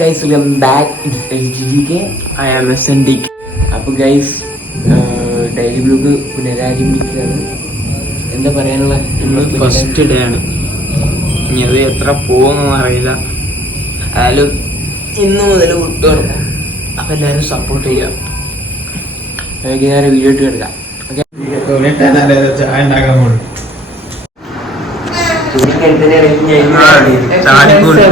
Guys welcome back I am S N D അപ്പൊ guys daily blog പുനരാരംഭിക്കുകയാണ് എന്താ പറയാനുള്ള ഇന്ന് ഫസ്റ്റ് ഡേ ആണ് ഇനി അത് എത്ര പോകുമെന്ന് അറിയില്ല. ആയാലും ഇന്ന് മുതൽ കുട്ടികൾ അപ്പൊ എല്ലാവരും സപ്പോർട്ട് ചെയ്യാം. വൈകുന്നേരം വീഡിയോ ഇട്ട് കിടക്കാം. ചായ ഉണ്ടാക്കാൻ പോകും ചാടിക്കൂടി.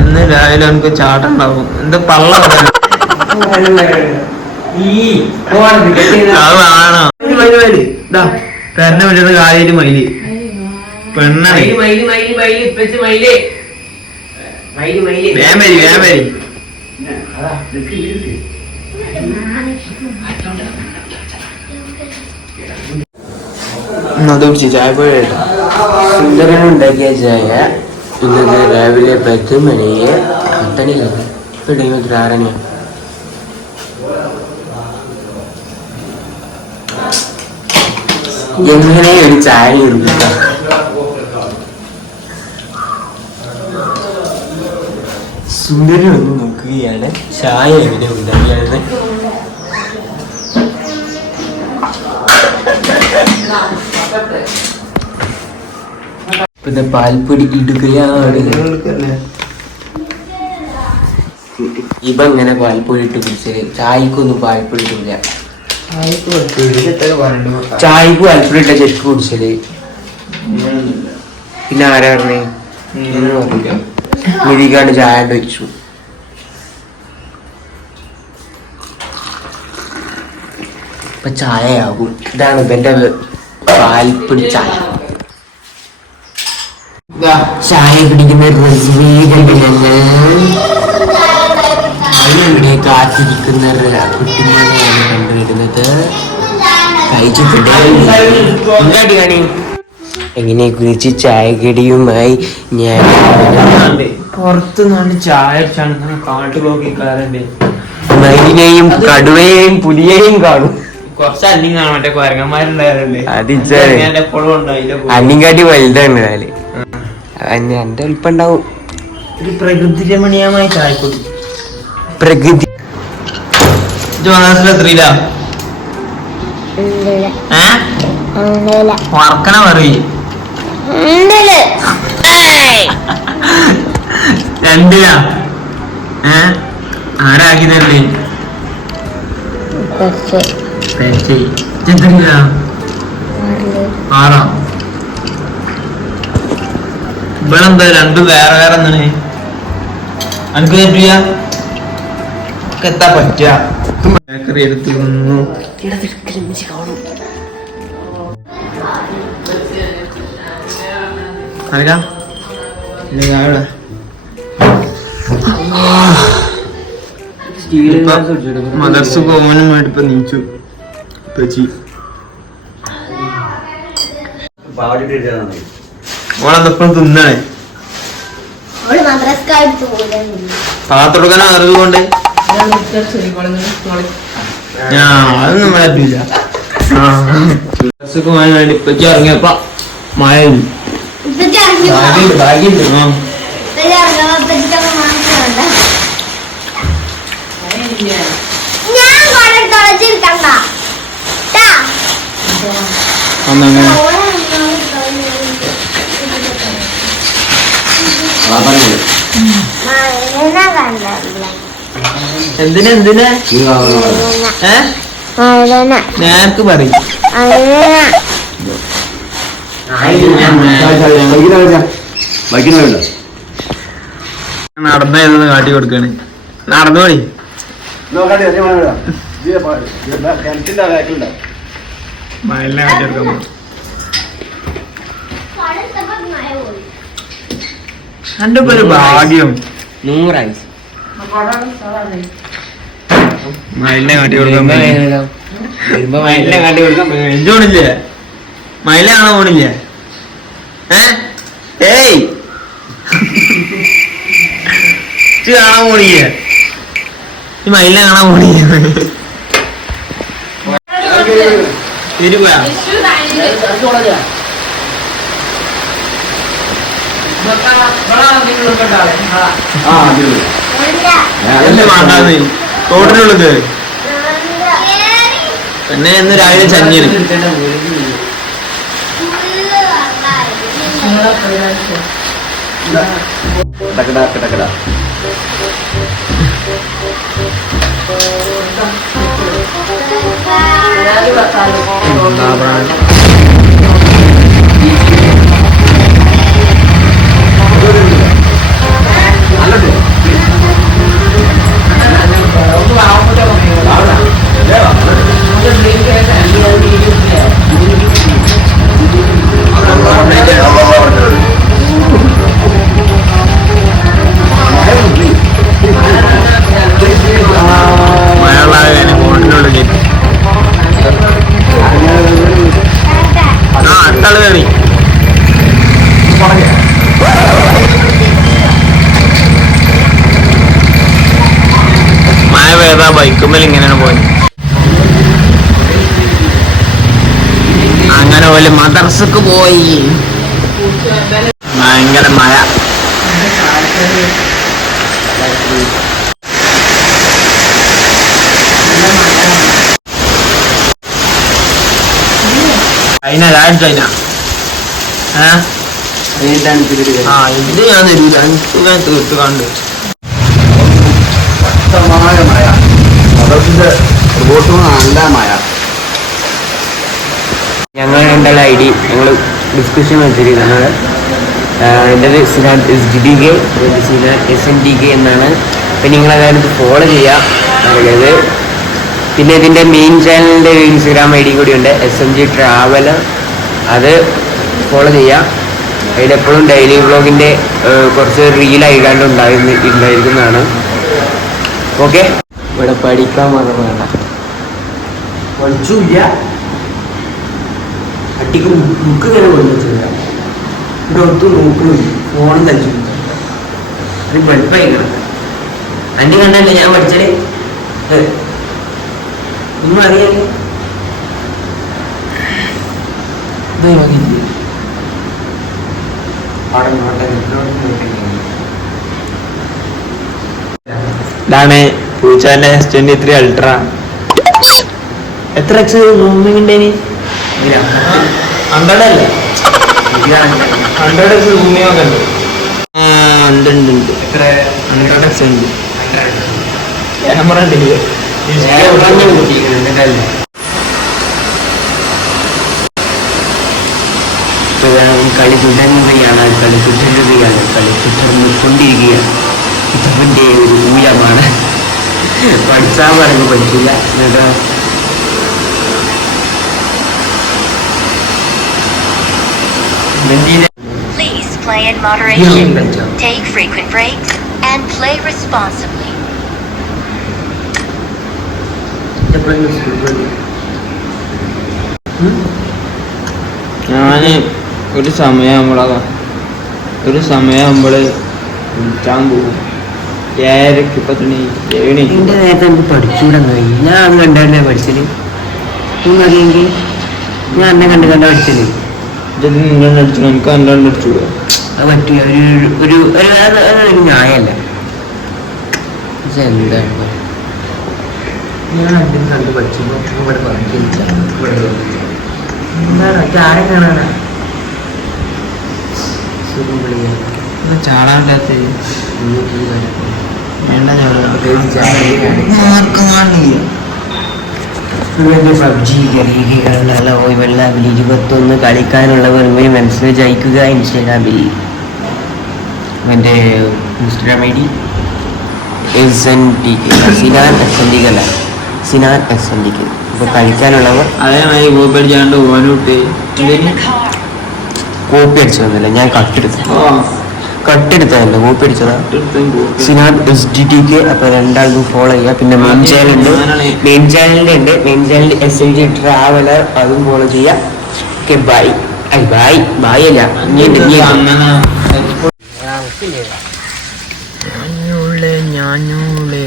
ഇന്ന് രാവിലെ നമുക്ക് ചാട്ടുണ്ടാവും. എന്താ പള്ള തന്നെ വിളിച്ചത് കാര്യം മയിൽ പെണ്ണി വേമരി വേമരി അത് ചായ പോയ സുന്ദരൻ ഉണ്ടാക്കിയ ചായ. ഇന്നത്തെ രാവിലെ പത്ത് മണിക്ക് പത്തണിയില്ല ഇപ്പൊ ടൈം എത്ര ആറണിയാണ് എങ്ങനെ ഒരു ചായ കുടിക്കുക സുന്ദരൻ ഒന്ന് നോക്കുകയാണ്. ചായ എങ്ങനെ ഉണ്ടാക്കിയാണ് ഇപ്പൊ ഇത് പാൽപ്പൊടി ഇടുകയാണ്. ഇവ ഇങ്ങനെ പാൽപ്പൊടി ഇട്ട് കുടിച്ചത് ചായക്കൊന്നും പാൽപ്പൊടി ഇട്ടില്ല ചായക്ക് പാൽപ്പൊടി ഇട്ട ചെക്ക് കുടിച്ചത് പിന്നെ ആരാ പറഞ്ഞേ? ചായ വെച്ചു. ഇപ്പൊ ചായയാകും ഇതാണ് ഇവന്റെ പാൽപ്പൊടി ചായ. ചായ കുടിക്കുന്ന അതിനുവേണ്ടി കാത്തിരിക്കുന്ന കുട്ടിമാരെയാണ് കണ്ടുവരുന്നത്. എങ്ങനെ കുറിച്ച് ചായക്കടിയുമായി ഞാൻ പുറത്തുനിന്നാണ് ചായ കാട്ടു മയിലിനെയും കടുവയെയും പുലിയെയും കാണും. കുറച്ച് അല്ലിങ്ങാണ് മറ്റേ കുരങ്ങന്മാരുണ്ടായിരുന്നില്ലേ അത് ഇച്ചാൽ. വലുതാണ് ഉണ്ടായില്ല നാല് എന്റെ എളുപ്പണ്ടാവും ഒരു പ്രകൃതി രമണീയമായ ചായപ്പൊടി. പ്രകൃതി. വർക്കണ പറയ്. രണ്ടിലാ? ഏ? ആരാക്കി തരണ്ടേ എത്രയില്ല ഇവളെന്താ രണ്ടും വേറെ വേറെ എന്താണ്? അനക്ക് പറ്റില്ല എത്താ പറ്റുക മദർസ് പോകാനും വേണ്ടി ഇപ്പൊ നീച്ചു. പച്ചി ഓളെന്തപ്പം തിന്നണേ. പാത്തെടുക്കാൻ അറിവ് കൊണ്ട്. ഞാൻ അതൊന്നും പറ്റില്ല ബസ്സൊക്കെ പോകാൻ വേണ്ടി ഇപ്പച്ചി ഇറങ്ങിയപ്പ മഴ ഭാഗ്യം ഭാഗ്യം ആ ഞാൻ കൊറേ തുളച്ചിരിക്കണ്ട ട്ടാ. അന്നങ്ങനെ മഴ കണ്ടല്ല എന്തിനാ എന്തിനാ? ഏ? നേർക്ക് പറയും. നടന്നു കാട്ടി കൊടുക്കാണ്. നടന്നു പോയി മഴയിലെ കാട്ടി കൊടുക്കാൻ പോകും എന്റെ ഇപ്പൊ ഭാഗ്യം. നൂറായി മയിലിനെ കാട്ടി കൊടുക്കാൻ. മയിലിനെ കാട്ടി കൊടുക്കാൻ പോയി. എഞ്ച് പോണില്ലേ മയിലെ കാണാൻ പോണില്ലേ ഏയ് കാണാൻ പോണില്ലേ? ഈ മയിലിനെ കാണാൻ പോണില്ലേ? തിരി തോട്ടിനുള്ളത് പിന്നെ ഇന്ന് രാവിലെ ചഞ്ഞിന് ടക്കടാ ടക്കടാ. മഴയുള്ളതിന് ബൈക്കുമ്മൽ ഇങ്ങനെയാണ് പോയത്. അങ്ങനെ പോലെ മദർസക്ക് പോയി. ഭയങ്കര മഴ. ഇത് ഞാൻ തരൂല. കണ്ട് ശക്തമായ മഴ റോട്ടും നല്ല മഴ. ഞങ്ങൾ രണ്ടാൾ ഐ ഡി ഞങ്ങൾ ഡിസ്കഷൻ വെച്ചിരിക്കുന്നത് എന്റെ Sinan S D D K Sinan S N D K എന്നാണ്. അപ്പം നിങ്ങൾ അതായത് ഫോളോ ചെയ്യുക അതായത് പിന്നെ ഇതിന്റെ മെയിൻ ചാനലിന്റെ ഇൻസ്റ്റഗ്രാം ഐ ഡി കൂടി ഉണ്ട്. എസ് എം ജി ട്രാവലർ അത് ഫോളോ ചെയ്യുക അതിലെപ്പോഴും ഡെയിലി വ്ളോഗിന്റെ കുറച്ച് റീൽ ഉണ്ടായിരുന്നു ഉണ്ടായിരിക്കുന്നതാണ്. ഓക്കെ ഇവിടെ പഠിക്കാൻ മാത്രം വേണ്ട. പഠിച്ചില്ല അട്ടിക്ക് ബുക്ക് ഇങ്ങനെ കൊണ്ടുവച്ചില്ല ഇവിടെ ഒത്തും നോക്കുന്നില്ല ഫോണും കളിച്ചില്ല അത് പഠിപ്പായിക്കണം അന്റെ കണ്ടല്ലേ ഞാൻ പഠിച്ചത്? നിങ്ങൾ അറിയാലേ? അവിടെ നോട്ടെ നോക്കിയില്ലേ ഇതാണ് പൂച്ചാന്റെ എസ് ട്വന്റി ത്രീ അൾട്ര എത്ര എക്സ് റൂമിംഗ് ഉണ്ടേനി ഹൺഡ്രഡ് അല്ലേ? ഹൺഡ്രഡ് എക്സ് റൂമിംഗ് ഒക്കെ ഉണ്ട് ആ ഉണ്ട് ഉണ്ട് ഉണ്ട്. എത്ര? ഹൺഡ്രഡ് എക്സ് ഉണ്ട്. ക്യാമറ ഉണ്ട് കളി തുടരുകയാണ്. കളി തുടരുകയാണ്. കളി തുടർന്ന് കൊണ്ടിരിക്കുകയാണ് ഇതവന്റെ ഒരു ഊഴമാണ് പഠിച്ചാൽ പറഞ്ഞു പഠിക്കില്ല എന്നിട്ടോ? Please play in moderation. കളിച്ചോ Take frequent breaks and play responsibly. ഞാൻ ഒരു സമയമാകുമ്പോളാ ഒരു സമയമാകുമ്പോൾ വിളിച്ചാൻ പോകും ഏഴരക്ക് എന്റെ നേരത്തെ എനിക്ക് പഠിച്ചുകൂടാൻ കഴിയും ഞാൻ അന്ന് കണ്ടല്ലേ പഠിച്ചത് അറിയെങ്കിൽ ഞാൻ അന്നെ കണ്ട് കണ്ട പഠിച്ചത് ഇത് നിങ്ങളുടെ അടിച്ചു എനിക്ക് എന്റെ അടിച്ചുകൂടെ അത് പറ്റിയ ഒരു ഒരു ഒരു അത് അതൊരു ന്യായമല്ല പക്ഷെ എന്താണ് ഞാൻ അതിന് കണ്ട് പഠിച്ചു ഇവിടെ പഠിക്കില്ല ഇവിടെ എന്താണ്? ഒറ്റ കാണാനാ? സുഖം വിളിയാ ചാടാണ്ടാത്ത പ്രത്യേകിച്ച് ചാടിയാണ്. ചാടാ പബ്ജി ലെവൽ ഇരുപത്തൊന്ന് കളിക്കാനുള്ളവർ ഇവർ മെസ്സേജ് അയക്കുക ഇൻസ്റ്റാഗ്രാമിൽ. എന്റെ Instagram I D? S N T Sinan S N T കല സിനാൻ എസ് എൻ ടിക്ക് ഇപ്പോൾ കളിക്കാനുള്ളവർ അതേമാതിരി ചെയ്യാണ്ട് ഓനോട്ട് കോപ്പി അടിച്ചു തന്നില്ല ഞാൻ കട്ടെടുത്തു. കട്ടെടുത്തതല്ല? Copy അടിച്ചതാ Sinan S D T K അപ്പൊ രണ്ടാൾക്കും ഫോളോ ചെയ്യുക. പിന്നെ മെയിൻ ചാനലുണ്ട് മെയിൻ ചാനലിന്റെ ഉണ്ട്. Main channel S N G traveller അതും ഫോളോ ചെയ്യുക. Okay bye I bye bye അല്ല. ഇനിയുണ്ട് ഇനിയുണ്ട് ഞാഞ്ഞൂളെ ഞാഞ്ഞൂളെ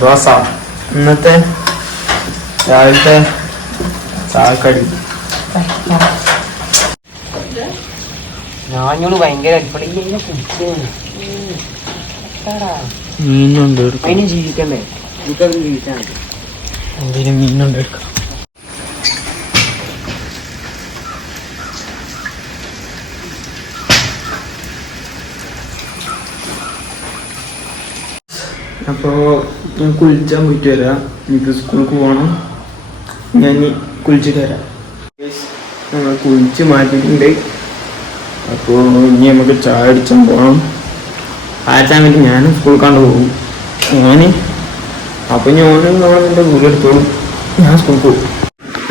ദോശ. ഇന്നത്തെ രാവിലത്തെ ചാക്കടി ഞാനോട് ഭയങ്കര അടിപൊളി മീനുണ്ട് അതിന് ജീവിക്കണ്ടേ എനിക്കതിന് ജീവിക്കാൻ എന്തെങ്കിലും മീനുണ്ട് അപ്പോൾ ഞാൻ കുളിച്ചാൻ പോയിട്ട് വരാം. എനിക്ക് സ്കൂൾക്ക് പോകണം ഞാൻ ഇനി കുളിച്ചിട്ട് വരാം ഞങ്ങൾ കുളിച്ച് മാറ്റിയിട്ടുണ്ട്. അപ്പോൾ ഇനി നമുക്ക് ചായ അടിച്ചാൻ പോകണം ആച്ചാൻ വേണ്ടി ഞാൻ സ്കൂളിൽ കണ്ട് പോകും. ഞാൻ അപ്പോൾ ഞാൻ നമ്മളെ എന്റെ വീടെടുത്തോളും ഞാൻ സ്കൂളിൽ പോകും.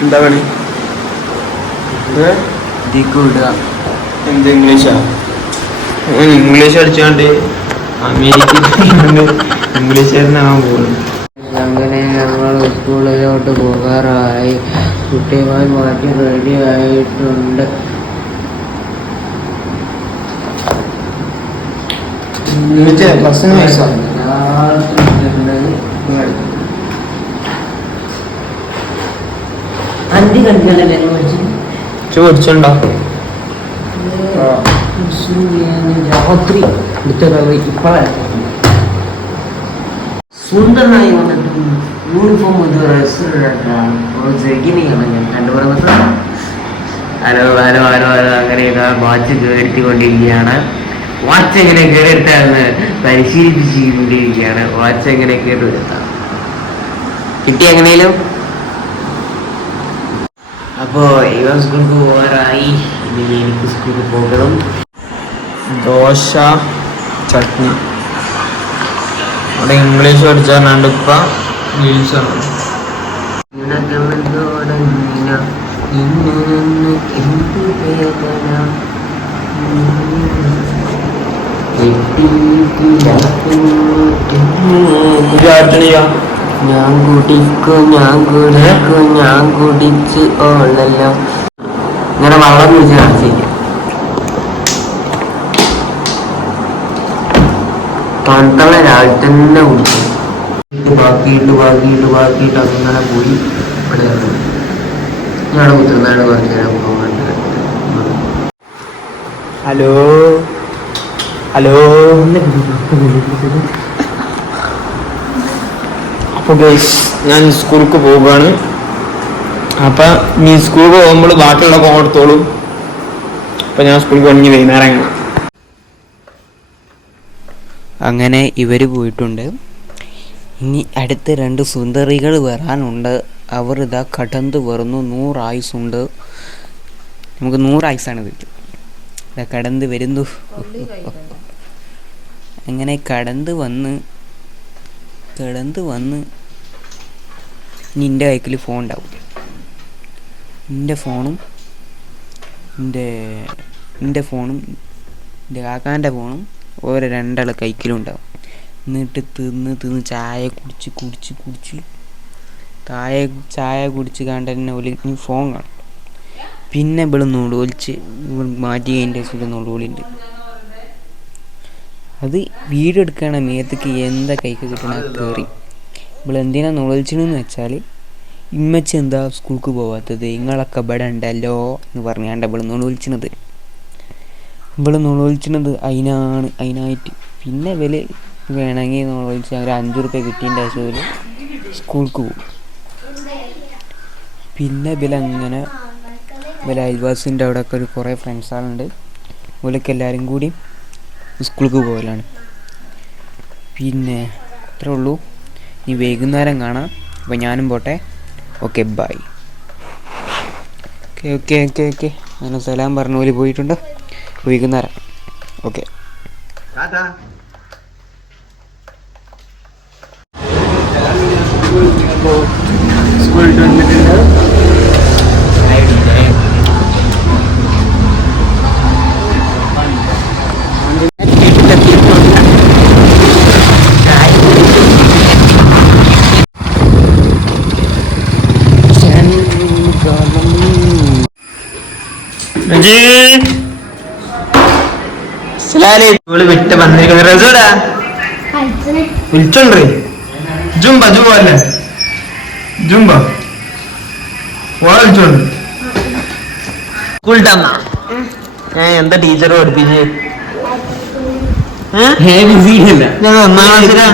എന്താ വേണേ? ഇതിക്ക് വിടുക. എന്ത് ഇംഗ്ലീഷാ? ഞാൻ ഇംഗ്ലീഷ് അടിച്ചാണ്ട് അമേരിക്ക ഇംഗ്ലീഷുകാരനാകാൻ പോകുന്നു. അങ്ങനെ ഞങ്ങൾ സ്കൂളിലോട്ട് പോകാറായി. കുട്ടികൾ മാറ്റി റെഡി ആയിട്ടുണ്ട്. അന്തി ചോദിച്ചുണ്ടോ രാത്രി എടുത്തത് ഇപ്പോഴാണ് സുന്ദരനായി വന്നിട്ടും യൂണിഫോം ഒരു ഡ്രസ് ജഗിനിയാണ് ഞാൻ കണ്ടുപറഞ്ഞത് ഹലോ ഹലോ ഹലോ ഹലോ. അങ്ങനെ വാച്ച് കേടുത്തിക്കൊണ്ടിരിക്കുകയാണ് വാച്ച് എങ്ങനെ കേടെടുത്താന്ന് പരിശീലിപ്പിച്ചുകൊണ്ടിരിക്കുകയാണ്. വാച്ച് എങ്ങനെ കിട്ടി എങ്ങനെയും അപ്പോ ഇവൻ സ്കൂൾക്ക് പോകാറായി. ഇനി എനിക്ക് സ്കൂളിൽ പോകണം. ദോശ. ചട്നി. അവിടെ ഇംഗ്ലീഷ് പഠിച്ചാണ്ട് ഇപ്പൊ ഞാൻ കുടിക്കും ഞാൻ കുടിക്കും ഞാൻ കുടിച്ച് ഓളല്ലോ. ഇങ്ങനെ വെള്ളം കുടിച്ച് കാണിച്ചില്ല തണുത്തുള്ള രാവിലെ തന്നെ കുടിച്ചു. ബാക്കിയിട്ട് ബാക്കിയിട്ട് ബാക്കിയിട്ട് അങ്ങനെ പോയി ഇവിടെ ഞങ്ങളുടെ കുത്തിരുന്നാണ് കുറച്ച് നേരം പോകുന്നുണ്ട് ഹലോ? ഹലോ? അപ്പോൾ ഗൈസ് ഞാൻ സ്കൂൾക്ക് പോവുകയാണ്. അപ്പം നീ സ്കൂളിൽ പോകുമ്പോൾ ബാക്കിയുള്ള അപ്പൊ അപ്പം ഞാൻ സ്കൂളിൽ പോകണമെങ്കിൽ വൈകുന്നേരം അങ്ങനെ ഇവർ പോയിട്ടുണ്ട്. ഇനി അടുത്ത രണ്ട് സുന്ദരികൾ വരാനുണ്ട്. അവർ ഇതാ കടന്ന് വരുന്നു. നൂറായുസുണ്ട്. നമുക്ക് നൂറായുസാണ് ഇത് ഇതാ കടന്ന് വരുന്നു. അങ്ങനെ കടന്ന് വന്ന് കടന്ന് വന്ന് നിന്റെ കൈക്കിൽ ഫോൺ ഉണ്ടാവും നിന്റെ ഫോണും എന്റെ എന്റെ ഫോണും എന്റെ കാക്കാന്റെ ഫോണും ഓരോ രണ്ടാളെ കൈക്കിലും ഉണ്ടാവും എന്നിട്ട് തിന്ന് തിന്ന് ചായ കുടിച്ച് കുടിച്ച് കുടിച്ച് തായ ചായ കുടിച്ച് കണ്ട തന്നെ ഫോൺ കാണും. പിന്നെ ഇവിടെ നുളൊലിച്ച് മാറ്റി കഴിഞ്ഞ ശേഷം ഒളിണ്ട് അത് വീഡിയോ എടുക്കുകയാണ് മേത്തേക്ക് എന്താ കൈക്ക് കിട്ടണ കയറി ഇവിടെ എന്തിനാ നുളൊലിച്ചണെന്ന് വെച്ചാൽ ഇമ്മച്ചി എന്താ സ്കൂൾക്ക് പോവാത്തത്? നിങ്ങളൊക്കെ ഇവിടെ ഉണ്ടല്ലോ എന്ന് പറഞ്ഞാണ്ട് ഇവിടെ നുളൊലിച്ചണത് ഇവിടെ നുളൊലിച്ചണത് അതിനാണ് അതിനായിട്ട് പിന്നെ വില വേണമെങ്കിൽ നുളൊലിച്ച് ഒരു അഞ്ച് റുപ്യ കിട്ടിയതിന്റെ ശേഷം സ്കൂൾക്ക് പോകും പിന്നെ ഇവലങ്ങനെ ഇവല അയൽവാസിന്റെ അവിടെയൊക്കെ ഒരു കുറേ ഫ്രണ്ട്സുകളുണ്ട് ഇവലൊക്കെ എല്ലാവരും കൂടി സ്കൂൾക്ക് പോകലാണ് പിന്നെ അത്രേ ഉള്ളൂ. ഇനി വൈകുന്നേരം കാണാം. അപ്പോൾ ഞാനും പോട്ടെ. Okay bye okay okay okay okay അങ്ങനെ സലാം പറഞ്ഞ പോലെ പോയിട്ടുണ്ട്? വൈകുന്നേരം ഓക്കെ സ്കൂളിൽ വന്നിട്ടുണ്ട് സ്കൂൾ വിട്ട് വന്നിരിക്കുന്നത്. റസൂടാ കളിച്ചത് ജുംബ ജുംബ അല്ലേ? ജുംബ. ഓളെ വിളിച്ചോണ്ട്. ഞാൻ എന്താ ടീച്ചർ പഠിപ്പിച്ച്? ഞാൻ ഒന്നാം ക്ലാസ്സിലാ.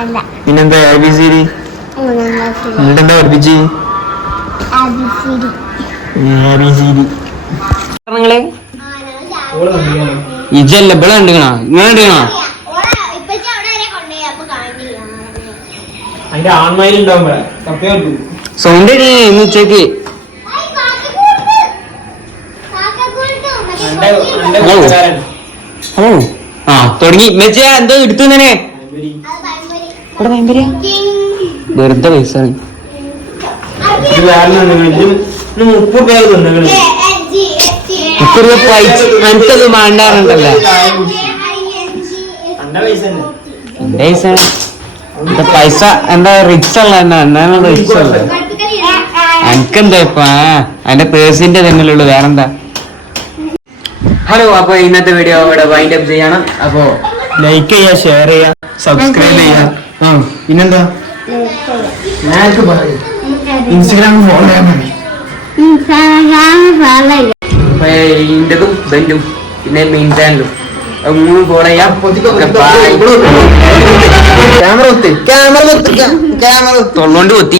അല്ല. പിന്നെന്താ എ ബി സി ഡി മൂന്നാം ക്ലാസ്സിൽ എന്നിട്ട് പഠിപ്പിച്ച്. എ ബി സി ഡി നിങ്ങൾ ഇജല്ല ഇവിടെ കണ്ടുകണോ ഇങ്ങനെ കാണില്ല അതിന്റെ പറ്റൂ സൗണ്ട് ഇന്ന് ഉച്ചയ്ക്ക് ഹലോ. ആ തുടങ്ങി. മെച്ച എന്തോ എടുത്തു തന്നെ ഇവിടെ ഭയങ്കര വെറുതെ പൈസ മുപ്പത് പേര് നിന്നുകൾ പൈസ എനിക്കത് വേണ്ടാറുണ്ടല്ലോ എന്റെ പൈസ എന്താ റിച്ച് അല്ല എന്നാ എന്നാണ് റിച്ച് അല്ല. എനിക്കെന്താ ഇപ്പൊ? എന്റെ പേഴ്സിന്റെ തന്നെയുള്ളൂ വേറെന്താ? ഹലോ അപ്പൊ ഇന്നത്തെ വീഡിയോ ഇവിടെ വൈൻഡ് അപ്പ് ചെയ്യണം. അപ്പോ ലൈക്ക് ചെയ്യാ ഷെയർ ചെയ്യാ സബ്സ്ക്രൈബ് ചെയ്യാ. ആ പിന്നെന്താ? ഇൻസ്റ്റാഗ്രാം ഫോളോ ചെയ്യാൻ മതി ബെന്റും പിന്നെ മെയിൻ ചാനലും അത് മൂന്ന് ഫോളോ ചെയ്യാം. ക്യാമറ ക്യാമറ തൊള്ളോണ്ട് കൊത്തി